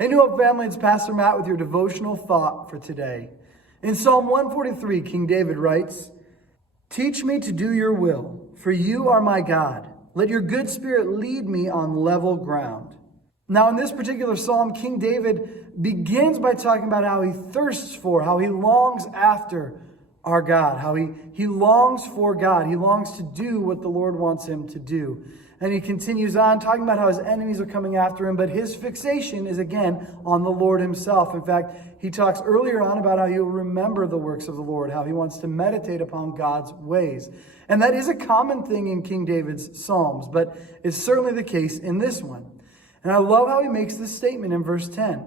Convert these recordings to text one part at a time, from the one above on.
Hey, New Hope family, it's Pastor Matt with your devotional thought for today. In Psalm 143, King David writes, "Teach me to do your will, for you are my God. Let your good spirit lead me on level ground." Now, in this particular psalm, King David begins by talking about how he thirsts for, how he longs after our God, how he longs for God. He longs to do what the Lord wants him to do. And he continues on talking about how his enemies are coming after him, but his fixation is again on the Lord himself. In fact, he talks earlier on about how he'll remember the works of the Lord, how he wants to meditate upon God's ways. And that is a common thing in King David's Psalms, but it's certainly the case in this one. And I love how he makes this statement in verse 10.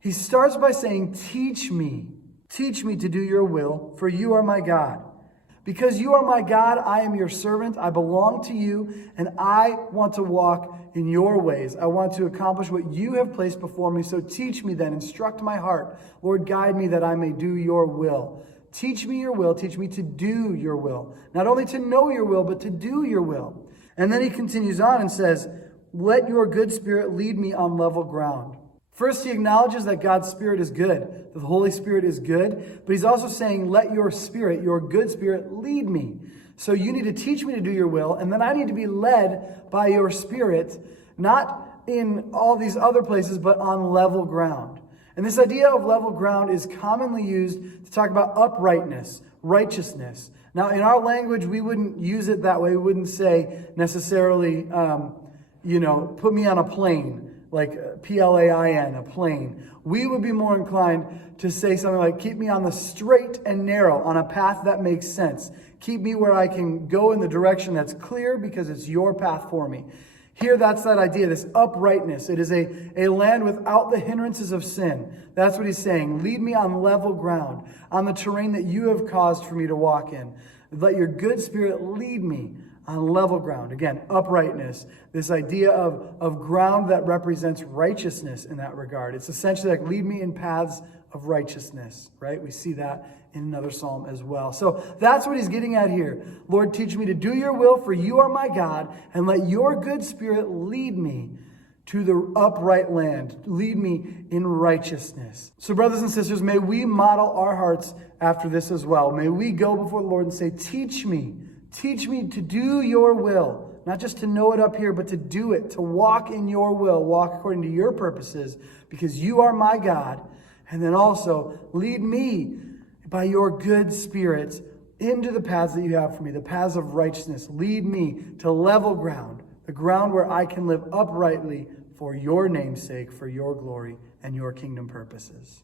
He starts by saying, teach me to do your will, for you are my God. Because you are my God, I am your servant. I belong to you, and I want to walk in your ways. I want to accomplish what you have placed before me. So teach me then, instruct my heart. Lord, guide me that I may do your will. Teach me your will. Teach me to do your will. Not only to know your will, but to do your will. And then he continues on and says, let your good spirit lead me on level ground. First, he acknowledges that God's Spirit is good. The Holy Spirit is good. But he's also saying, let your spirit, your good spirit, lead me. So you need to teach me to do your will. And then I need to be led by your Spirit, not in all these other places, but on level ground. And this idea of level ground is commonly used to talk about uprightness, righteousness. Now, in our language, we wouldn't use it that way. We wouldn't say necessarily, put me on a plane. Like P-L-A-I-N, a plane. We would be more inclined to say something like, keep me on the straight and narrow, on a path that makes sense. Keep me where I can go in the direction that's clear because it's your path for me. Here, that's that idea, this uprightness. It is a land without the hindrances of sin. That's what he's saying. Lead me on level ground, on the terrain that you have caused for me to walk in. Let your good spirit lead me on level ground. Again, uprightness, this idea of ground that represents righteousness in that regard. It's essentially like lead me in paths of righteousness, right? We see that in another psalm as well. So that's what he's getting at here. Lord, teach me to do your will, for you are my God, and let your good spirit lead me to the upright land. Lead me in righteousness. So brothers and sisters, may we model our hearts after this as well. May we go before the Lord and say, teach me to do your will, not just to know it up here, but to do it, to walk in your will, walk according to your purposes, because you are my God. And then also lead me by your good spirit into the paths that you have for me, the paths of righteousness. Lead me to level ground, the ground where I can live uprightly for your name's sake, for your glory and your kingdom purposes.